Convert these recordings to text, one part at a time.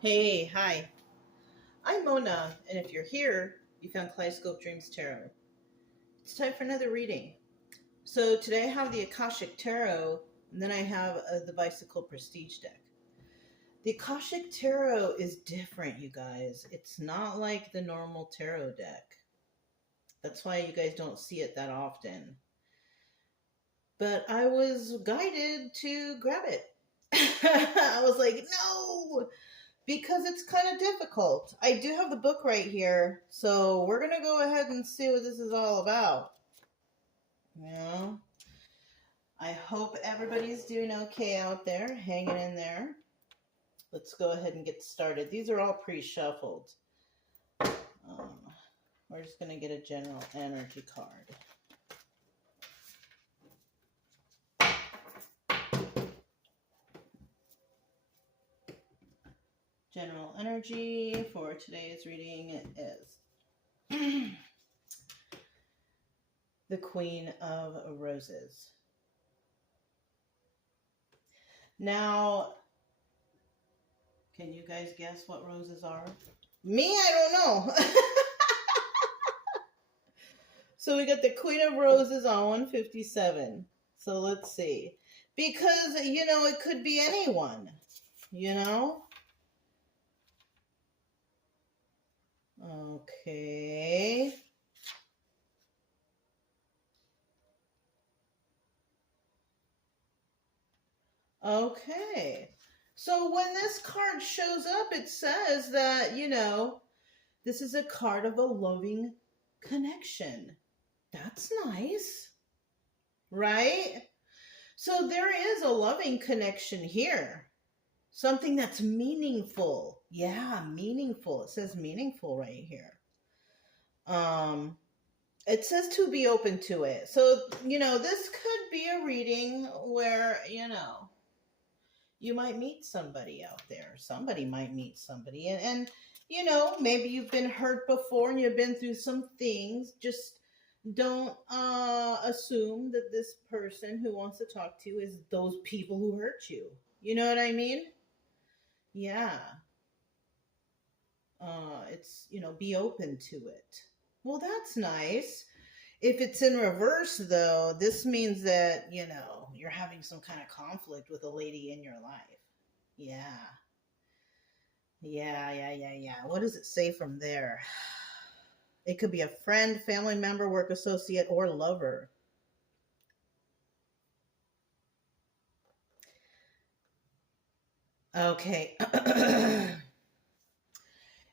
Hey, hi. I'm Mona, and if you're here, you found Kaleidoscope Dreams Tarot. It's time for another reading. So today I have the Akashic Tarot, and then I have the Bicycle Prestige deck. The Akashic Tarot is different, you guys. It's not like the normal tarot deck. That's why you guys don't see it that often. But I was guided to grab it. I was like, no! Because it's kind of difficult. I do have the book right here, so we're going to go ahead and see what this is all about. You know, I hope everybody's doing okay out there, hanging in there. Let's go ahead and get started. These are all pre-shuffled. We're just going to get a general energy card. General energy for today's reading is the Queen of Roses. Now, can you guys guess what roses are? Me, I don't know. So we got the Queen of Roses on 157. So let's see. Because, it could be anyone, you know? Okay. Okay. So when this card shows up, it says that, this is a card of a loving connection. That's nice, right? So there is a loving connection here. Something that's meaningful. Yeah, meaningful. It says meaningful right here. It says to be open to it. So, this could be a reading where, you might meet somebody out there. Somebody might meet somebody. And maybe you've been hurt before and you've been through some things. Just don't assume that this person who wants to talk to you is those people who hurt you. You know what I mean? Yeah. It's, be open to it. Well, that's nice. If it's in reverse, though, this means that, you're having some kind of conflict with a lady in your life. Yeah. Yeah. What does it say from there? It could be a friend, family member, work associate, or lover. Okay.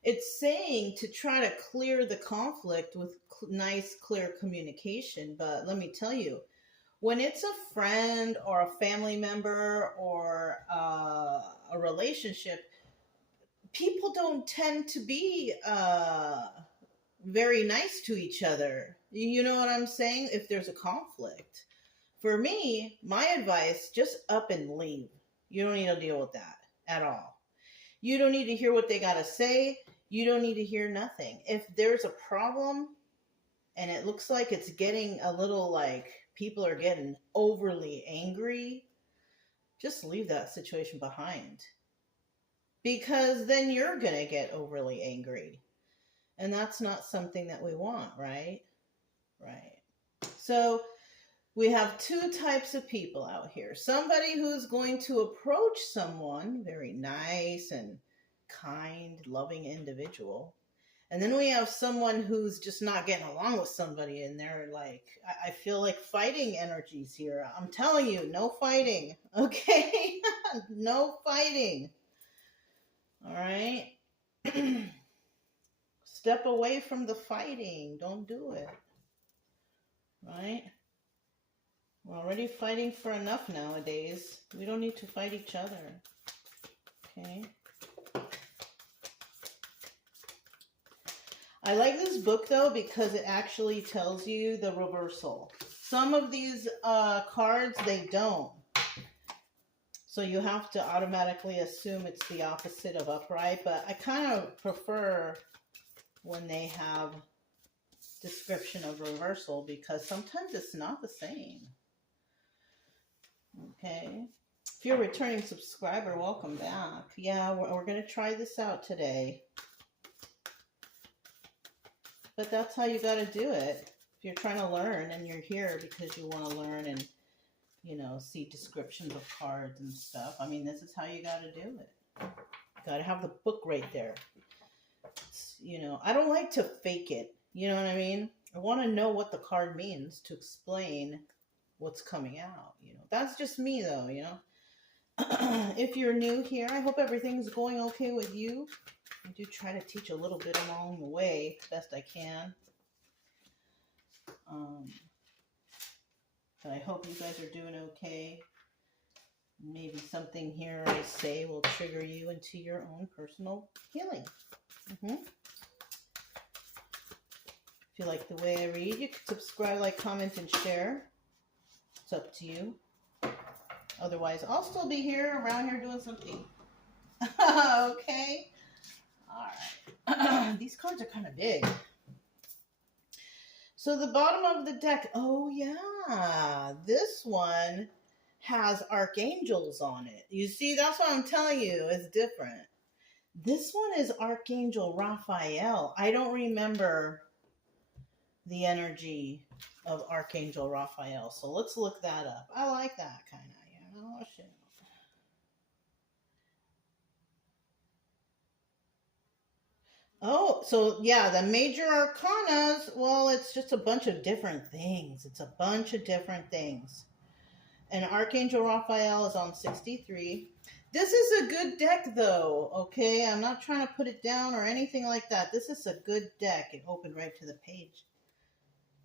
It's saying to try to clear the conflict with nice, clear communication. But let me tell you, when it's a friend or a family member or a relationship, people don't tend to be very nice to each other. You know what I'm saying? If there's a conflict. For me, my advice, just up and leave. You don't need to deal with that at all. You don't need to hear what they got to say. You don't need to hear nothing. If there's a problem and it looks like it's getting a little like people are getting overly angry, just leave that situation behind. Because then you're going to get overly angry. And that's not something that we want, right? Right. So we have two types of people out here. Somebody who's going to approach someone, very nice and kind, loving individual. And then we have someone who's just not getting along with somebody, and they're like, I feel like fighting energies here. I'm telling you, no fighting, okay? No fighting. All right? Step away from the fighting. Don't do it. Right? We're already fighting for enough nowadays. We don't need to fight each other. Okay? I like this book, though, because it actually tells you the reversal. Some of these cards, they don't. So you have to automatically assume it's the opposite of upright. But I kind of prefer when they have description of reversal because sometimes it's not the same. Okay. If you're a returning subscriber, welcome back. Yeah, we're going to try this out today. But that's how you got to do it. If you're trying to learn and you're here because you want to learn and, you know, see descriptions of cards and stuff. I mean, this is how you got to do it. Got to have the book right there. You know, I don't like to fake it. You know what I mean? I want to know what the card means to explain what's coming out. You know, that's just me though, you know. If you're new here, I hope everything's going okay with you. I do try to teach a little bit along the way, best I can. But I hope you guys are doing okay. Maybe something here I say will trigger you into your own personal healing. If you like the way I read, you can subscribe, like, comment, and share. It's up to you. Otherwise, I'll still be here, around here, doing something. Okay? All right. These cards are kind of big. So the bottom of the deck, oh yeah, this one has archangels on it. You see, that's what I'm telling you, it's different. This one is Archangel Raphael. I don't remember the energy of Archangel Raphael, so let's look that up. I like that kind of, you know, shit. Oh, so yeah, the major arcanas, well, it's just a bunch of different things. It's a bunch of different things. And Archangel Raphael is on 63. This is a good deck, though, okay? I'm not trying to put it down or anything like that. This is a good deck. It opened right to the page.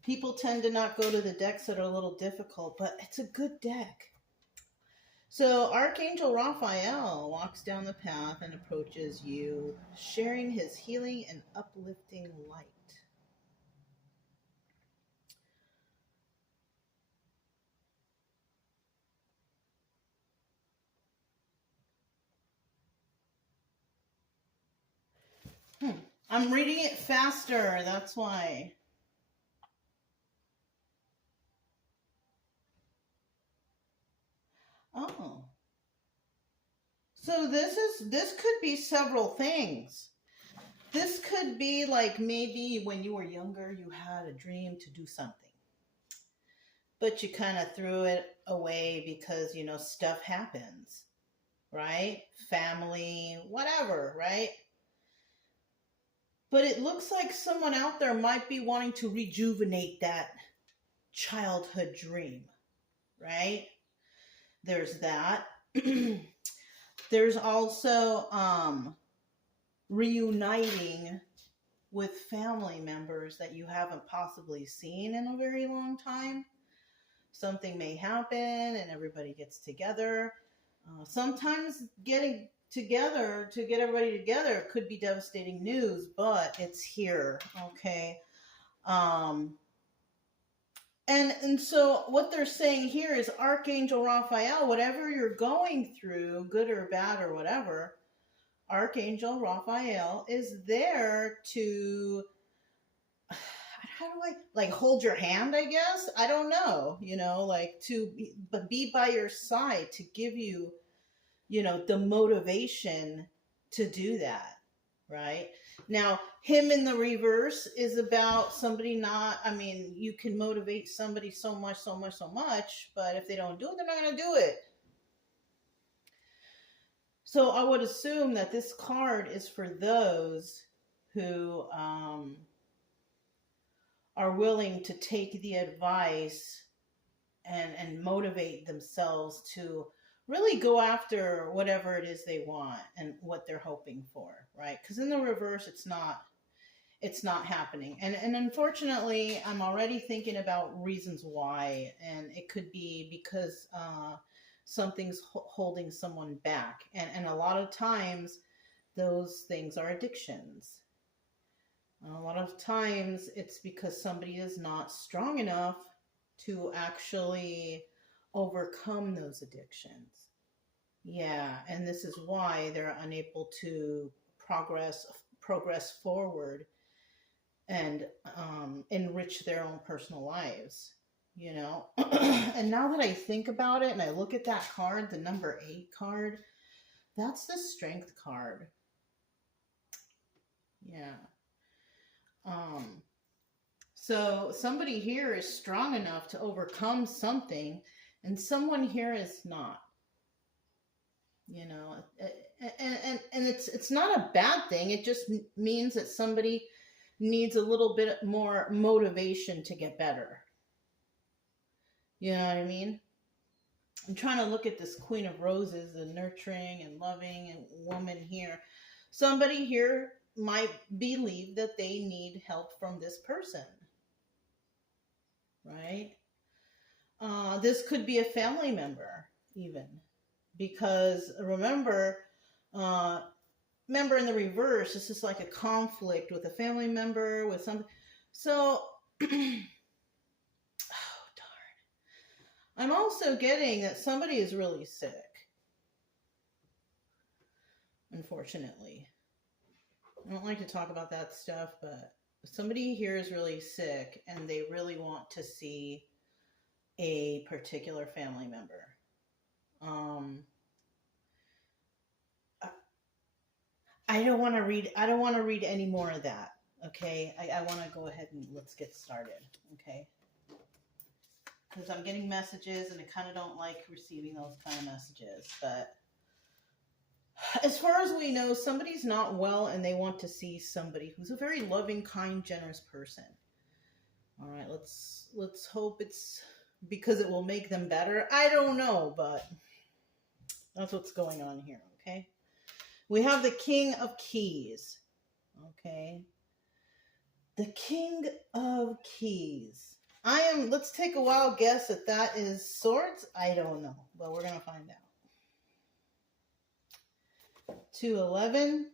People tend to not go to the decks that are a little difficult, but it's a good deck. So Archangel Raphael walks down the path and approaches you, sharing his healing and uplifting light. I'm reading it faster, that's why. Oh. So this could be several things. This could be like maybe when you were younger, you had a dream to do something, but you kind of threw it away because, you know, stuff happens, right? Family, whatever, right? But it looks like someone out there might be wanting to rejuvenate that childhood dream, right? There's that. There's also reuniting with family members that you haven't possibly seen in a very long time. Something may happen and everybody gets together. Sometimes getting together to get everybody together could be devastating news, but it's here, okay? And so what they're saying here is Archangel Raphael, whatever you're going through, good or bad or whatever, Archangel Raphael is there to, how do I, like, hold your hand, I guess? I don't know, you know, like to be by your side, to give you, you know, the motivation to do that, right? Now, him in the reverse is about somebody not, I mean, you can motivate somebody so much, but if they don't do it, they're not going to do it. So I would assume that this card is for those who are willing to take the advice and motivate themselves to really go after whatever it is they want and what they're hoping for, right? Because in the reverse, it's not happening. And unfortunately, I'm already thinking about reasons why, and it could be because something's holding someone back. And a lot of times, those things are addictions. A lot of times, it's because somebody is not strong enough to actually overcome those addictions. Yeah, and this is why they're unable to progress forward and enrich their own personal lives. you know. And now that I think about it and I look at that card, the number 8 card, that's the strength card. Yeah. So somebody here is strong enough to overcome something, and someone here is not. You know, and it's not a bad thing. It just means that somebody needs a little bit more motivation to get better. You know what I mean? I'm trying to look at this Queen of Roses, the nurturing and loving and woman here. Somebody here might believe that they need help from this person, right? This could be a family member, even, because remember in the reverse, this is like a conflict with a family member, with something. So, oh darn! I'm also getting that somebody is really sick. Unfortunately, I don't like to talk about that stuff, but somebody here is really sick and they really want to see a particular family member. I don't want to read any more of that. Okay. I want to go ahead and let's get started. Okay. Because I'm getting messages and I kind of don't like receiving those kind of messages, but as far as we know, somebody's not well and they want to see somebody who's a very loving, kind, generous person. All right, let's hope it's because it will make them better. I don't know, but that's what's going on here, okay? We have the King of Keys, okay? The King of Keys. Let's take a wild guess that that is swords. I don't know, but we're going to find out. 211.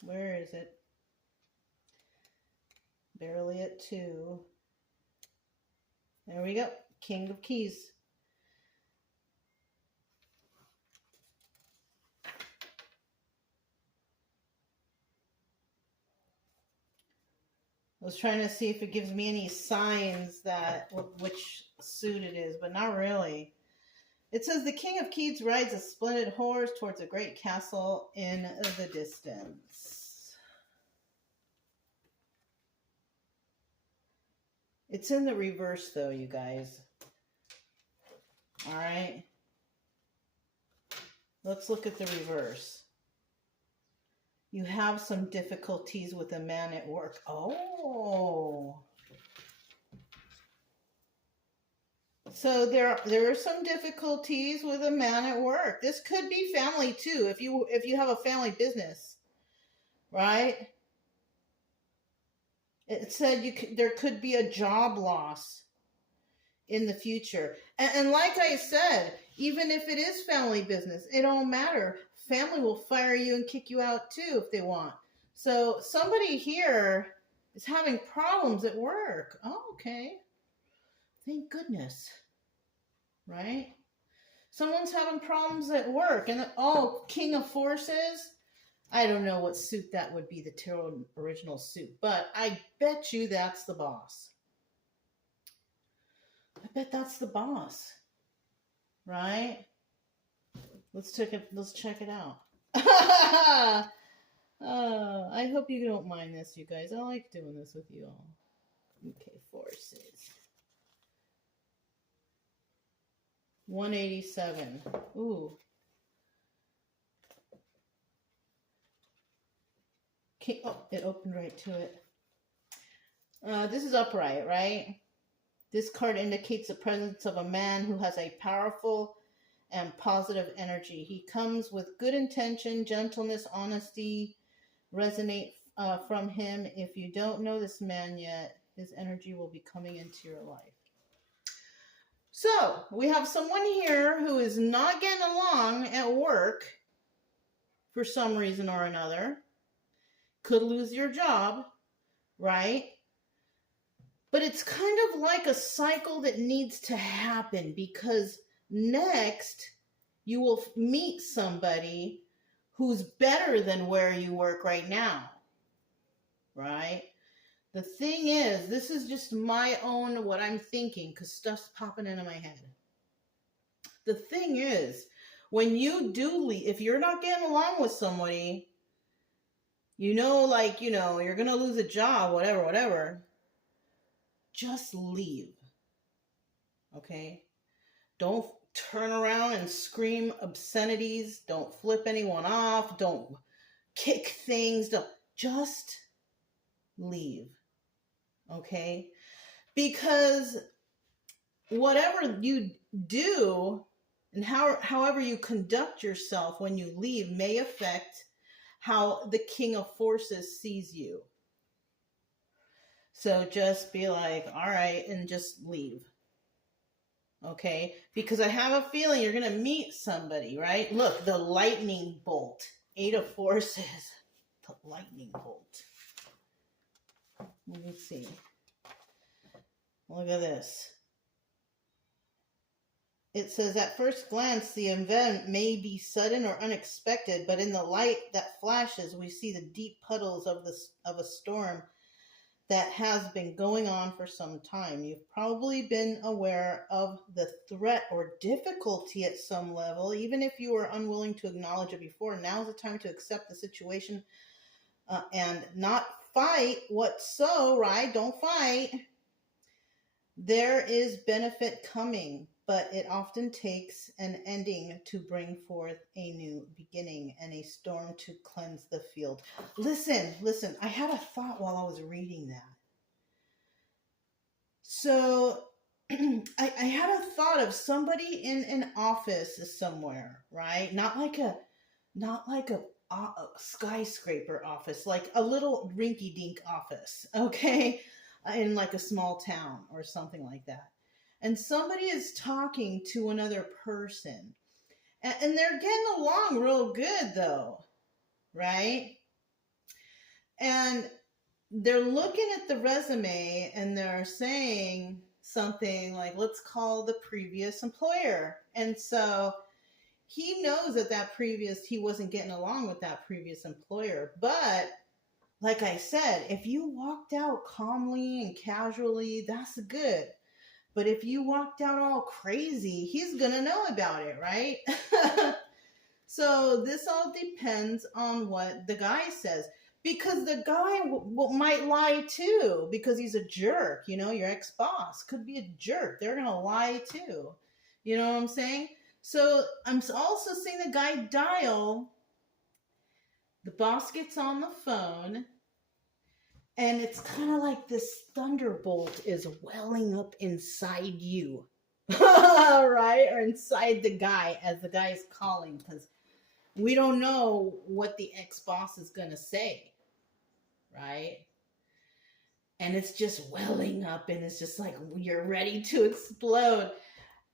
Where is it? Barely at 2. There we go. King of Keys. I was trying to see if it gives me any signs that which suit it is, but not really. It says the King of Keys rides a splendid horse towards a great castle in the distance. It's in the reverse though, you guys. All right. Let's look at the reverse. You have some difficulties with a man at work. Oh. So there are some difficulties with a man at work. This could be family too, if you have a family business, right? It said there could be a job loss in the future. And like I said, even if it is family business, it don't matter. Family will fire you and kick you out too if they want. So somebody here is having problems at work. Oh, okay. Thank goodness. Right? Someone's having problems at work. And King of Forces. I don't know what suit that would be, the tarot original suit. But I bet you that's the boss. I bet that's the boss. Right? Let's check it out. I hope you don't mind this, you guys. I like doing this with you all. Okay, Forces. 187. Ooh. It opened right to it. This is upright, right? This card indicates the presence of a man who has a powerful and positive energy. He comes with good intention, gentleness, honesty resonate from him. If you don't know this man yet, his energy will be coming into your life. So we have someone here who is not getting along at work for some reason or another. Could lose your job, right? But it's kind of like a cycle that needs to happen, because next you will meet somebody who's better than where you work right now, right? The thing is, this is just my own, what I'm thinking, because stuff's popping into my head. The thing is, when you do leave, if you're not getting along with somebody, like, you're going to lose a job, whatever, just leave. Okay? Don't turn around and scream obscenities. Don't flip anyone off. Don't kick things. Just leave. Okay? Because whatever you do and however you conduct yourself when you leave may affect how the King of Forces sees you. So just be like, all right, and just leave. Okay? Because I have a feeling you're going to meet somebody, right? Look, the lightning bolt. 8 of Forces. The lightning bolt. Let me see. Look at this. It says, at first glance, the event may be sudden or unexpected, but in the light that flashes, we see the deep puddles of a storm that has been going on for some time. You've probably been aware of the threat or difficulty at some level, even if you were unwilling to acknowledge it before. Now's the time to accept the situation and not fight what's so, right? Don't fight. There is benefit coming, but it often takes an ending to bring forth a new beginning and a storm to cleanse the field. Listen, I had a thought while I was reading that. So I had a thought of somebody in an office somewhere, right? Not like a skyscraper office, like a little rinky-dink office, okay? In like a small town or something like that. And somebody is talking to another person. And they're getting along real good though, right? And they're looking at the resume and they're saying something like, let's call the previous employer. And so he knows that he wasn't getting along with that previous employer. But like I said, if you walked out calmly and casually, that's good. But if you walked out all crazy, he's going to know about it, right? So this all depends on what the guy says. Because the guy might lie too, because he's a jerk. Your ex-boss could be a jerk. They're going to lie too. You know what I'm saying? So I'm also seeing the guy dial. The boss gets on the phone. And it's kind of like this thunderbolt is welling up inside you, right? Or inside the guy as the guy is calling, because we don't know what the ex-boss is going to say, right? And it's just welling up and it's just like you're ready to explode.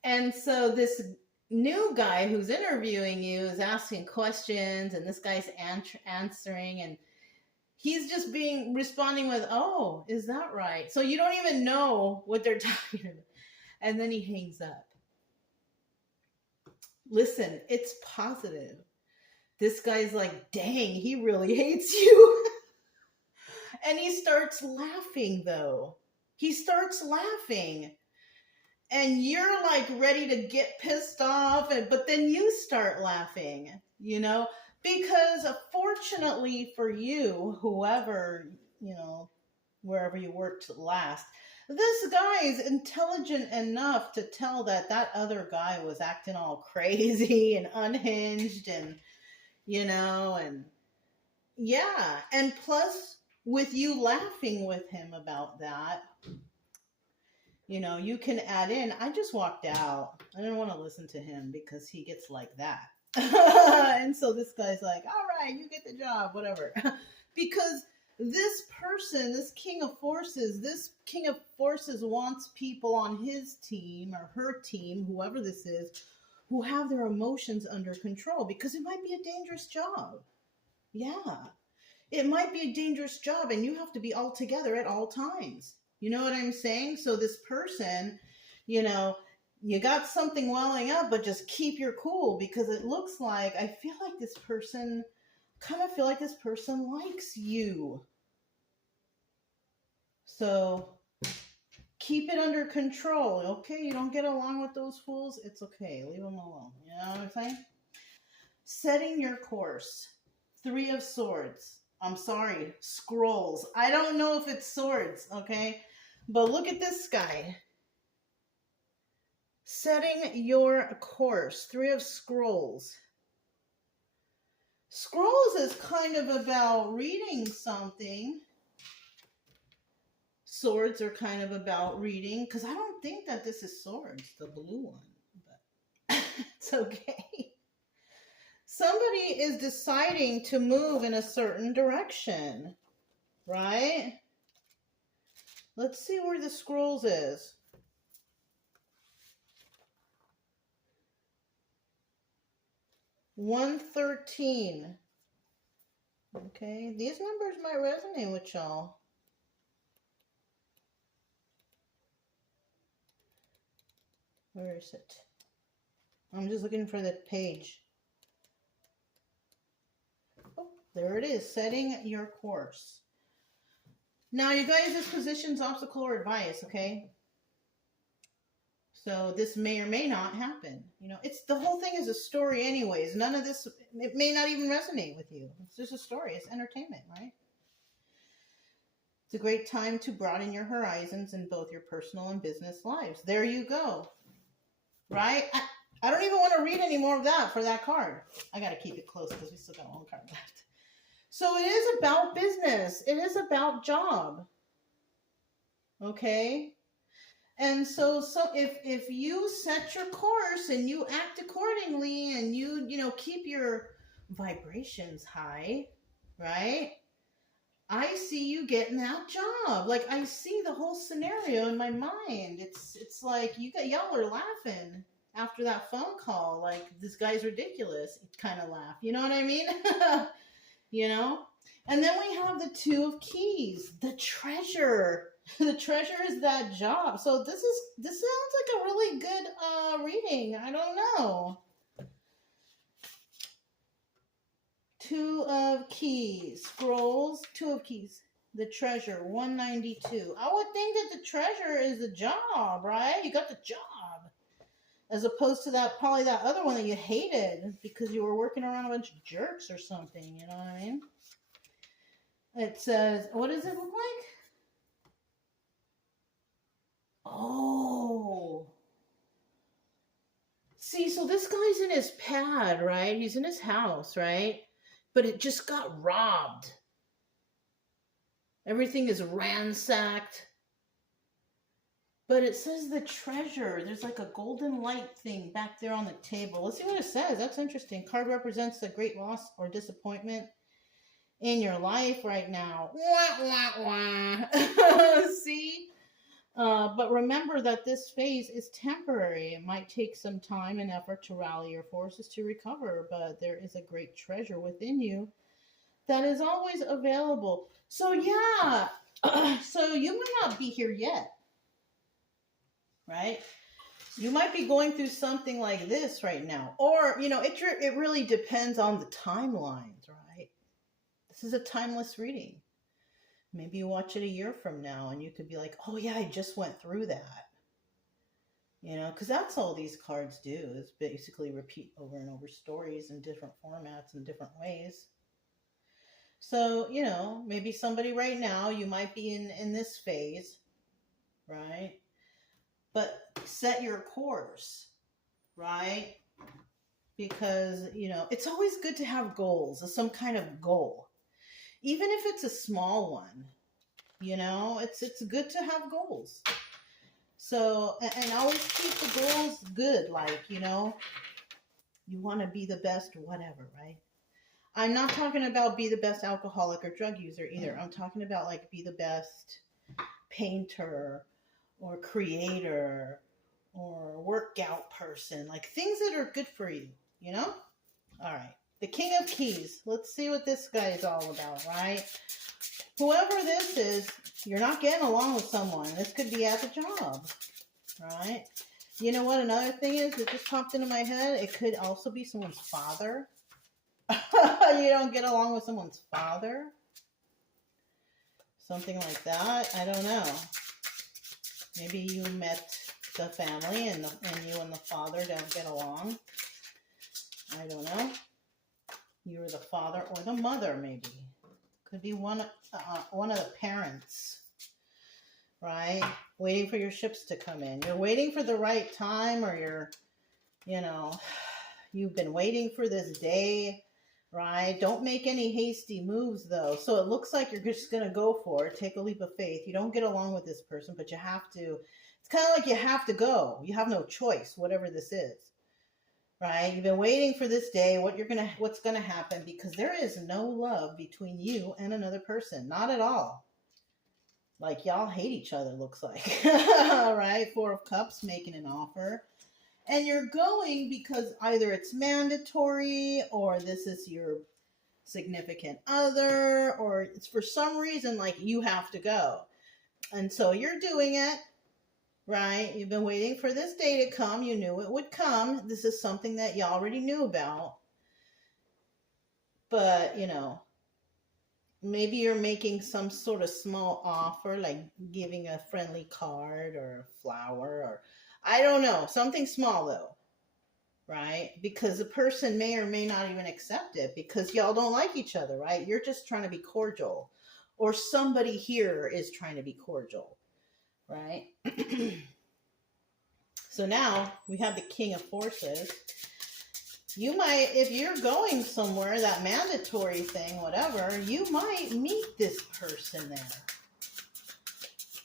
And so this new guy who's interviewing you is asking questions and this guy's answering, and he's just responding with, oh, is that right? So you don't even know what they're talking about. And then he hangs up. Listen, it's positive. This guy's like, dang, he really hates you. And he starts laughing, though. He starts laughing. And you're like ready to get pissed off, but then you start laughing, Because fortunately for you, whoever, wherever you worked last, this guy is intelligent enough to tell that other guy was acting all crazy and unhinged and, and yeah. And plus, with you laughing with him about that, you can add in, I just walked out. I didn't want to listen to him because he gets like that. And so this guy's like, all right, you get the job, whatever. Because this person, this King of Forces wants people on his team or her team, whoever this is, who have their emotions under control, because it might be a dangerous job. Yeah, it might be a dangerous job and you have to be all together at all times. You know what I'm saying? So this person, you got something welling up, but just keep your cool, because it looks like, I feel like this person kind of feel like this person likes you. So keep it under control. Okay, you don't get along with those fools, it's okay. Leave them alone. You know what I'm saying? Setting your course. 3 of Swords. I'm sorry, scrolls. I don't know if it's swords, okay? But look at this guy. Setting your course. 3 of Scrolls. Scrolls is kind of about reading something. Swords are kind of about reading, because I don't think that this is swords, the blue one, but it's okay. Somebody is deciding to move in a certain direction, right? Let's see where the scrolls is. $113. Okay, these numbers might resonate with y'all. Where is it? I'm just looking for the page. Oh, there it is. Setting your course. Now, you guys, this position's obstacle or advice, okay? So this may or may not happen. You know, it's the whole thing is a story anyways. None of this, it may not even resonate with you. It's just a story. It's entertainment, right? It's a great time to broaden your horizons in both your personal and business lives. There you go. Right? I don't even want to read any more of that for that card. I got to keep it close because we still got one card left. So it is about business. It is about job. Okay? And so if you set your course and you act accordingly and you keep your vibrations high, right? I see you getting that job. Like, I see the whole scenario in my mind. It's like y'all are laughing after that phone call. Like, this guy's ridiculous. Kind of laugh. You know what I mean? You know? And then we have the 2 of Keys, the treasure. The treasure is that job. So this sounds like a really good reading. I don't know. 2 of Keys, scrolls, 2 of Keys, the treasure, 192. I would think that the treasure is the job, right? You got the job. As opposed to probably that other one that you hated because you were working around a bunch of jerks or something, you know what I mean? It says, what does it look like? Oh. See, so this guy's in his pad, right? He's in his house, right? But it just got robbed. Everything is ransacked. But it says the treasure. There's like a golden light thing back there on the table. Let's see what it says. That's interesting. Card represents a great loss or disappointment in your life right now. Wah, wah, wah. See? But remember that this phase is temporary. It might take some time and effort to rally your forces to recover, but there is a great treasure within you that is always available. So yeah, so you might not be here yet, right? You might be going through something like this right now. Or, it really depends on the timelines, right? This is a timeless reading. Maybe you watch it a year from now and you could be like, oh yeah, I just went through that. Because that's all these cards do is basically repeat over and over stories in different formats and different ways. So, maybe somebody right now, you might be in this phase, right? But set your course, right? Because, it's always good to have goals, some kind of goal. Even if it's a small one, it's good to have goals. So, and always keep the goals good, like, you want to be the best whatever, right? I'm not talking about be the best alcoholic or drug user either. I'm talking about, like, be the best painter or creator or workout person, like things that are good for you, All right. The King of Keys. Let's see what this guy is all about, right? Whoever this is, you're not getting along with someone. This could be at the job, right? You know what? Another thing is, it just popped into my head. It could also be someone's father, You don't get along with someone's father? Something like that? I don't know. Maybe you met the family and you and the father don't get along. I don't know. You're the father or the mother, maybe. Could be one of the parents, right? Waiting for your ships to come in. You're waiting for the right time, or you've been waiting for this day, right? Don't make any hasty moves, though. So it looks like you're just going to go for it. Take a leap of faith. You don't get along with this person, but you have to. It's kind of like you have to go. You have no choice, whatever this is, right? You've been waiting for this day, what's going to happen, because there is no love between you and another person. Not at all. Like, y'all hate each other, looks like. Right? Four of Cups making an offer. And you're going because either it's mandatory, or this is your significant other, or it's for some reason like you have to go. And so you're doing it, right? You've been waiting for this day to come. You knew it would come. This is something that you already knew about. But, maybe you're making some sort of small offer, like giving a friendly card or a flower, or I don't know, something small though, right? Because the person may or may not even accept it because y'all don't like each other, right? You're just trying to be cordial, or somebody here is trying to be cordial, right? So now we have the King of Forces. You might, if you're going somewhere, that mandatory thing, whatever, you might meet this person there.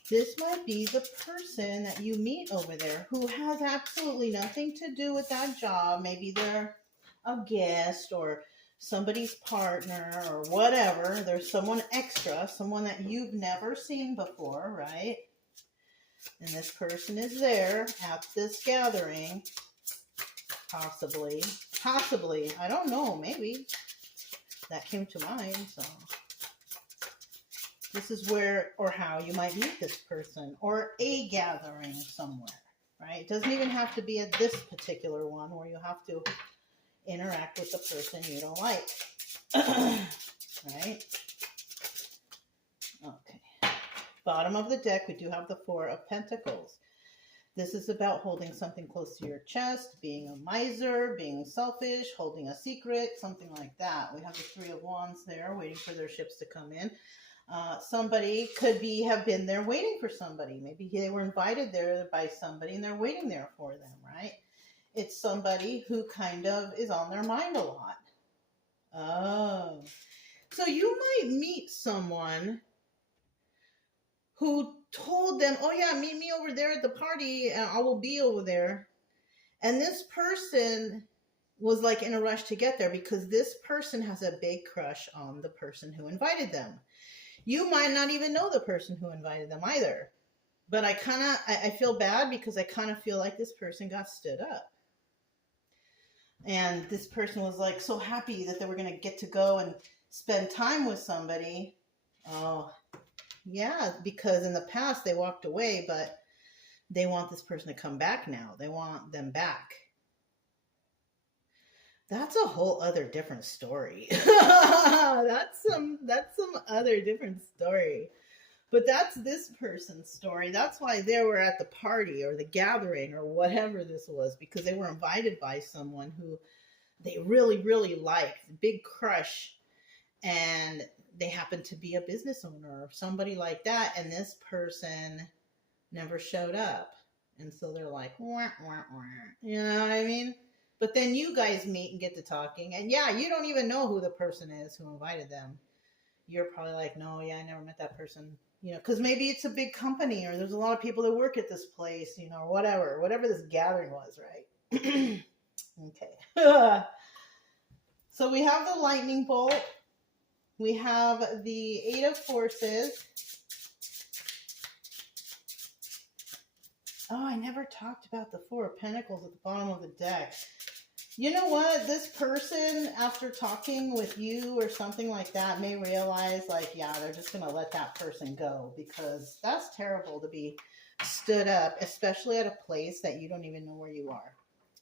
This might be the person that you meet over there who has absolutely nothing to do with that job. Maybe they're a guest or somebody's partner or whatever. There's someone extra, someone that you've never seen before, right? And this person is there at this gathering. Possibly, I don't know, maybe. That came to mind, so. This is where or how you might meet this person, or a gathering somewhere, right? It doesn't even have to be at this particular one where you have to interact with the person you don't like, right? Okay. Bottom of the deck, we do have the Four of Pentacles. This is about holding something close to your chest, being a miser, being selfish, holding a secret, something like that. We have the Three of Wands there, waiting for their ships to come in. Somebody could have been there waiting for somebody. Maybe they were invited there by somebody and they're waiting there for them, right? It's somebody who kind of is on their mind a lot. Oh. So you might meet someone who told them, oh yeah, meet me over there at the party and I will be over there. And this person was like in a rush to get there because this person has a big crush on the person who invited them. You might not even know the person who invited them either. But I feel bad because I kind of feel like this person got stood up. And this person was like so happy that they were going to get to go and spend time with somebody. Oh, yeah, because in the past they walked away, but they want this person to come back now. They want them back. That's a whole other different story. That's some other different story. But that's this person's story. That's why they were at the party or the gathering or whatever this was, because they were invited by someone who they really, really liked, big crush, and they happened to be a business owner or somebody like that, and this person never showed up. And so they're like, wah, wah, wah. You know what I mean? But then you guys meet and get to talking, and yeah, you don't even know who the person is who invited them. You're probably like, no, yeah, I never met that person. You know, because maybe it's a big company or there's a lot of people that work at this place, you know, or whatever this gathering was, right? Okay. So we have the lightning bolt. We have the Eight of Forces. Oh, I never talked about the Four of Pentacles at the bottom of the deck. You know what? This person, after talking with you or something like that, may realize, like, yeah, they're just going to let that person go, because that's terrible to be stood up, especially at a place that you don't even know where you are.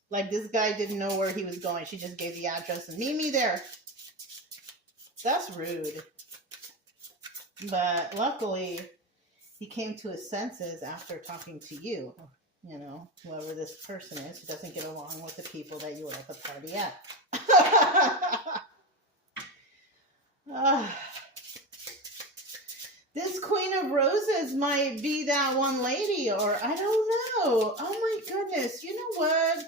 Like this guy didn't know where he was going. She just gave the address and meet me there. That's rude. But luckily, he came to his senses after talking to you. You know, whoever this person is who doesn't get along with the people that you were at the party at. This Queen of Roses might be that one lady, or I don't know. Oh my goodness. You know what?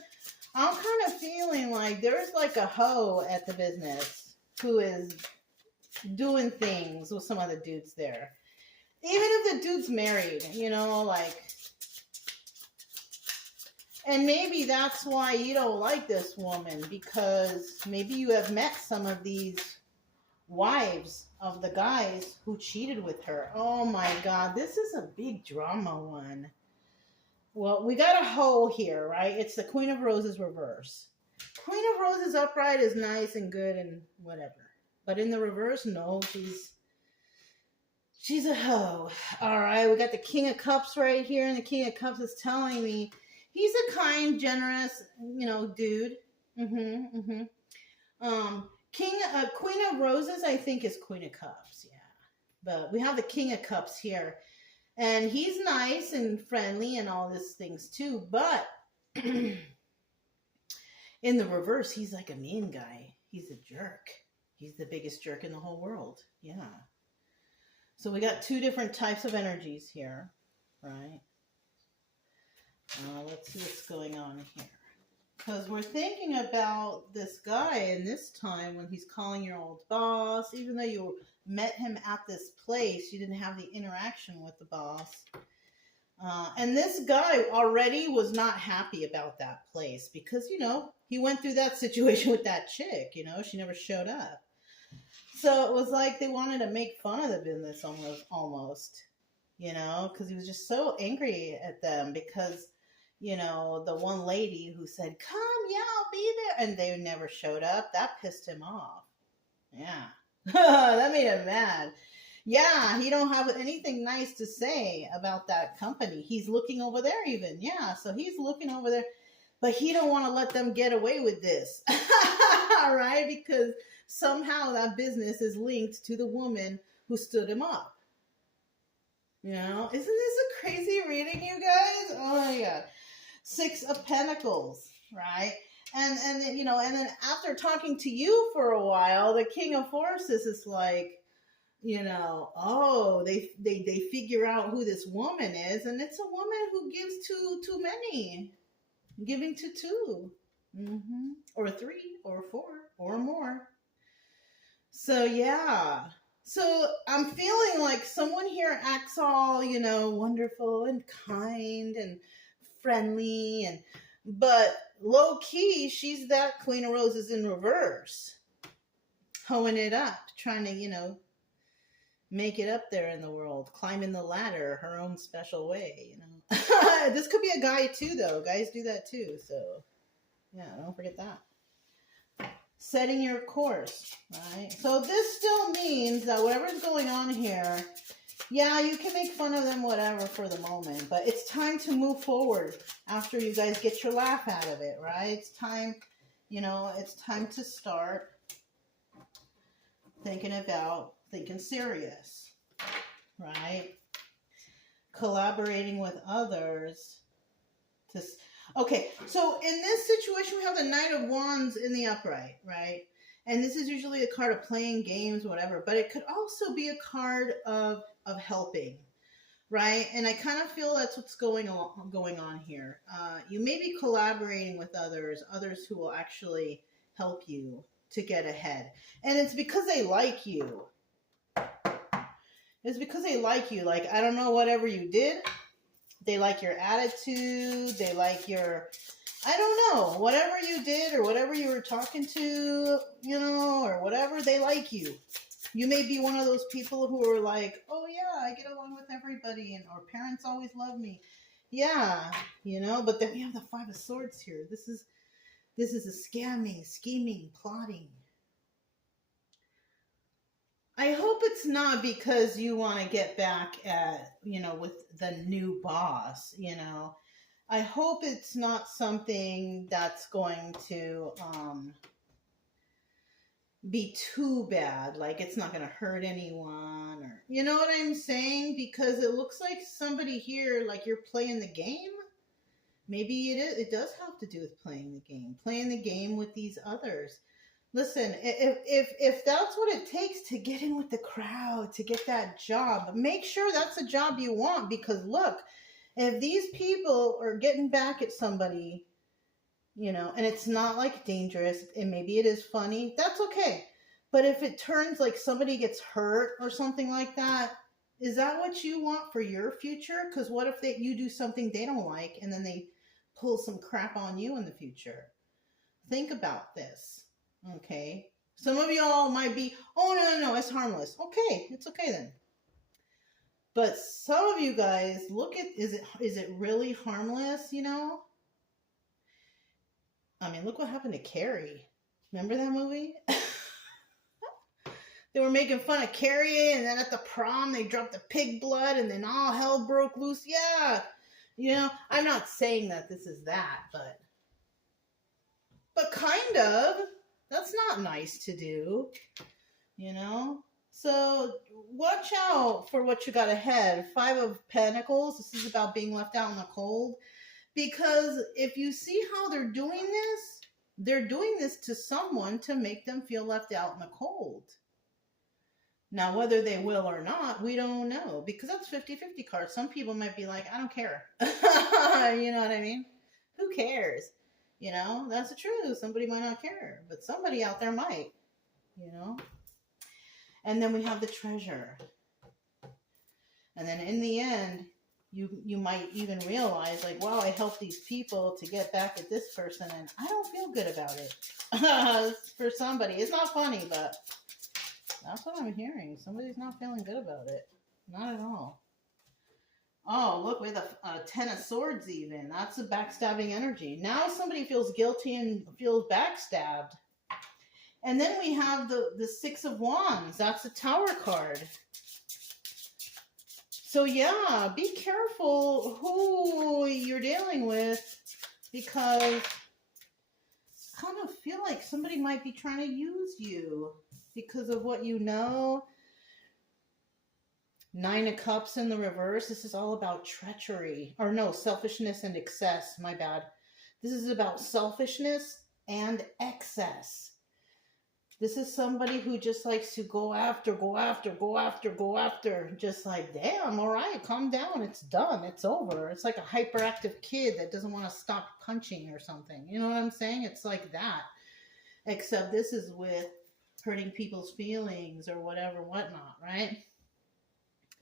I'm kind of feeling like there's like a hoe at the business who is doing things with some of the dudes there. Even if the dude's married, you know, like, and maybe that's why you don't like this woman, because maybe you have met some of these wives of the guys who cheated with her. Oh my God, this is a big drama one. Well, we got a hoe here, right? It's the Queen of Roses reverse. Queen of Roses upright is nice and good and whatever. But in the reverse, no, she's a hoe. All right, we got the King of Cups right here, and the King of Cups is telling me he's a kind, generous, you know, dude. Queen of Roses, I think, is Queen of Cups, yeah. But we have the King of Cups here. And he's nice and friendly and all these things too. But in the reverse, he's like a mean guy. He's a jerk. He's the biggest jerk in the whole world. Yeah. So we got two different types of energies here, right? Let's see what's going on here. Because we're thinking about this guy, and this time when he's calling your old boss, even though you met him at this place, you didn't have the interaction with the boss. And this guy already was not happy about that place because, you know, he went through that situation with that chick, you know, she never showed up. So it was like they wanted to make fun of the business almost, you know, because he was just so angry at them because, you know, the one lady who said, come, yeah, I'll be there. And they never showed up. That pissed him off. Yeah. That made him mad. Yeah, he don't have anything nice to say about that company. He's looking over there even. Yeah, so he's looking over there. But he don't want to let them get away with this. All right? Because somehow that business is linked to the woman who stood him up. You know? Isn't this a crazy reading, you guys? Oh my God. 6 of Pentacles, right? And then, you know, and then after talking to you for a while, the King of Forces is like, you know, oh, they figure out who this woman is, and it's a woman who gives too many, giving to 2, or 3, or 4, or more. So yeah. So I'm feeling like someone here acts all, you know, wonderful and kind and friendly, but low key, she's that Queen of Roses in reverse, hoeing it up, trying to, you know, make it up there in the world, climbing the ladder her own special way, you know. This could be a guy too, though. Guys do that too, so yeah, don't forget that. Setting your course, right? So this still means that whatever's going on here, yeah, you can make fun of them, whatever, for the moment, but it's time to move forward after you guys get your laugh out of it, right? It's time, you know, it's time to start thinking serious, right? Collaborating with others. Okay, so in this situation, we have the Knight of Wands in the upright, right? And this is usually a card of playing games, whatever, but it could also be a card of helping, right? And I kind of feel that's what's going on here. You may be collaborating with others who will actually help you to get ahead. And it's because they like you. It's because they like you. Like, I don't know, whatever you did, they like your attitude, they like your, I don't know, whatever you did or whatever you were talking to, you know, or whatever, they like you. You may be one of those people who are like, oh yeah, I get along with everybody, and our parents always love me. Yeah, you know, but then we have the 5 of Swords here. This is a scamming, scheming, plotting. I hope it's not because you want to get back at, you know, with the new boss, you know. I hope it's not something that's going to be too bad, like it's not going to hurt anyone, or you know what I'm saying, because it looks like somebody here, like you're playing the game. Maybe it does have to do with playing the game with these others. Listen, if that's what it takes to get in with the crowd, to get that job, make sure that's a job you want, because look, if these people are getting back at somebody, you know, and it's not like dangerous, and maybe it is funny, that's okay. But if it turns like somebody gets hurt or something like that, is that what you want for your future? Because what if you do something they don't like and then they pull some crap on you in the future? Think about this, okay? Some of y'all might be, oh, no, it's harmless. Okay, it's okay then. But some of you guys, look at, is it really harmless, you know? I mean, look what happened to Carrie. Remember that movie? They were making fun of Carrie, and then at the prom, they dropped the pig blood, and then all hell broke loose. Yeah. You know, I'm not saying that this is that, but kind of. That's not nice to do, you know? So watch out for what you got ahead. 5 of Pentacles. This is about being left out in the cold. Because if you see how they're doing this to someone to make them feel left out in the cold. Now, whether they will or not, we don't know, because that's 50-50 cards. Some people might be like, I don't care. You know what I mean? Who cares? You know, that's the truth. Somebody might not care, but somebody out there might, you know? And then we have the Treasure. And then in the end, you might even realize, like, wow, I helped these people to get back at this person, and I don't feel good about it. For somebody. It's not funny, but that's what I'm hearing. Somebody's not feeling good about it. Not at all. Oh, look, we have a 10 of Swords even. That's a backstabbing energy. Now somebody feels guilty and feels backstabbed. And then we have the 6 of Wands. That's a Tower card. So yeah, be careful who you're dealing with, because I kind of feel like somebody might be trying to use you because of what you know. 9 of Cups in the reverse. This is all about treachery. Or no, selfishness and excess. My bad. This is about selfishness and excess. This is somebody who just likes to go after. Just like, damn, all right, calm down. It's done. It's over. It's like a hyperactive kid that doesn't want to stop punching or something. You know what I'm saying? It's like that. Except this is with hurting people's feelings or whatever, whatnot, right?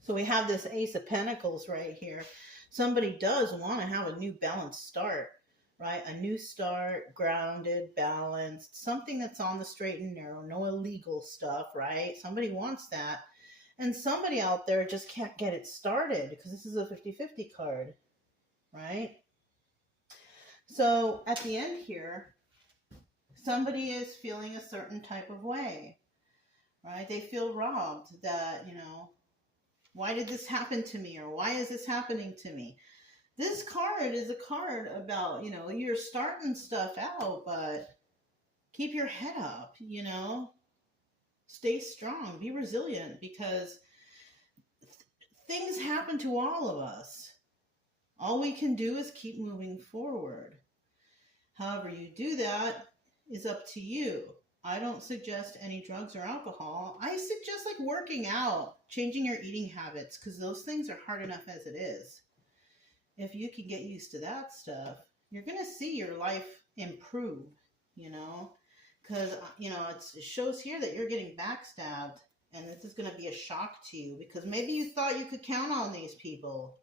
So we have this Ace of Pentacles right here. Somebody does want to have a new balanced start. Right? A new start, grounded, balanced, something that's on the straight and narrow, no illegal stuff, right? Somebody wants that. And somebody out there just can't get it started, because this is a 50-50 card, right? So at the end here, somebody is feeling a certain type of way, right? They feel robbed, that, you know, why did this happen to me? Or why is this happening to me? This card is a card about, you know, you're starting stuff out, but keep your head up, you know, stay strong, be resilient, because things happen to all of us. All we can do is keep moving forward. However you do that is up to you. I don't suggest any drugs or alcohol. I suggest like working out, changing your eating habits, because those things are hard enough as it is. If you can get used to that stuff, you're going to see your life improve, you know, because, you know, it shows here that you're getting backstabbed, and this is going to be a shock to you, because maybe you thought you could count on these people.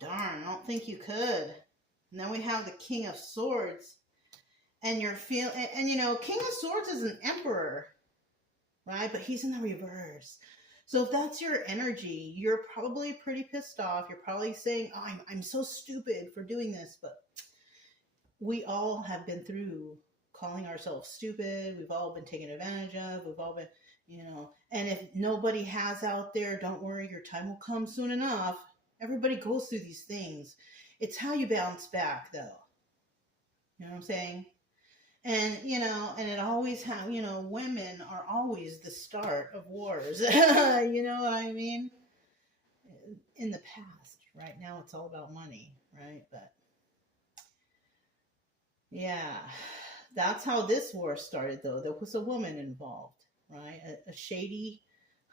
Darn, I don't think you could. And then we have the King of Swords, and you're feeling, and you know, King of Swords is an emperor, right? But he's in the reverse. So if that's your energy, you're probably pretty pissed off. You're probably saying, oh, I'm so stupid for doing this. But we all have been through calling ourselves stupid. We've all been taken advantage of. We've all been, you know, and if nobody has out there, don't worry, your time will come soon enough. Everybody goes through these things. It's how you bounce back, though. You know what I'm saying? And, and it always women are always the start of wars. You know what I mean? In the past. Right now it's all about money, right? But yeah, that's how this war started, though. There was a woman involved, right? A shady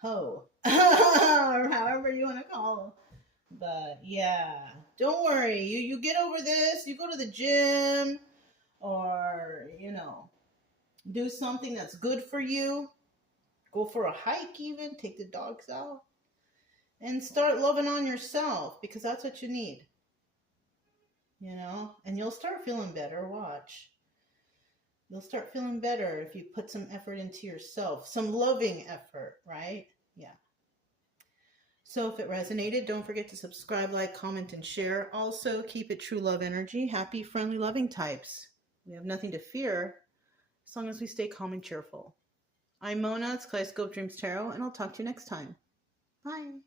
hoe, or however you want to call them. But yeah, don't worry. You get over this. You go to the gym, or do something that's good for you. Go for a hike, even take the dogs out, and start loving on yourself, because that's what you need. And you'll start feeling better. Watch. You'll start feeling better if you put some effort into yourself, some loving effort, right? Yeah. So if it resonated, don't forget to subscribe, like, comment, and share. Also, keep it true love energy. Happy, friendly, loving types. We have nothing to fear as long as we stay calm and cheerful. I'm Mona. It's Kaleidoscope Dreams Tarot, and I'll talk to you next time. Bye.